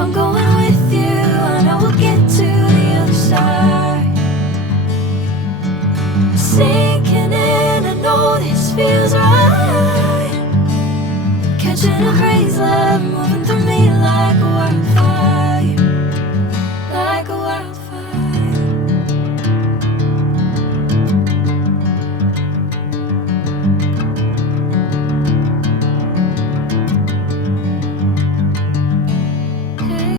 I'm going with you, I know we'll get to the other side. Sinking in, I know this feels right. Catching a crazy love, moving